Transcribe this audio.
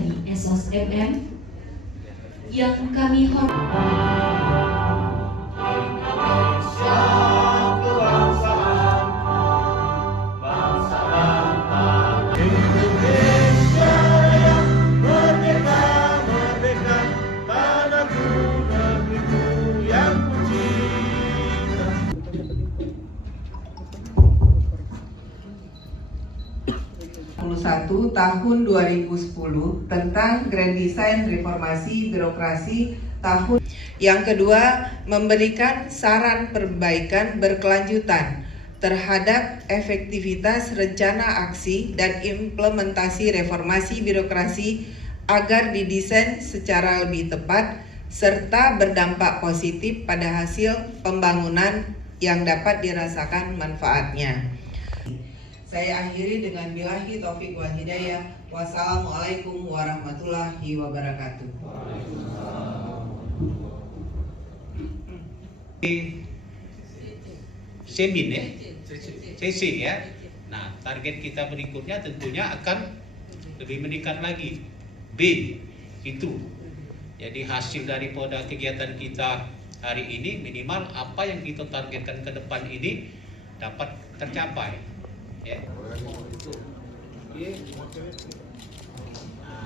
dari Esos FM yang kami hormati. Tahun 2010 tentang Grand Design Reformasi Birokrasi tahun. Yang kedua, memberikan saran perbaikan berkelanjutan terhadap efektivitas rencana aksi dan implementasi reformasi birokrasi agar didesain secara lebih tepat serta berdampak positif pada hasil pembangunan yang dapat dirasakan manfaatnya. Saya akhiri dengan billahi taufik wal hidayah. Wassalamualaikum warahmatullahi wabarakatuh. Semin ya, CC ya. Nah, target kita berikutnya tentunya akan lebih meningkat lagi. B itu. Jadi hasil daripada kegiatan kita hari ini minimal apa yang kita targetkan ke depan ini dapat tercapai. Ya.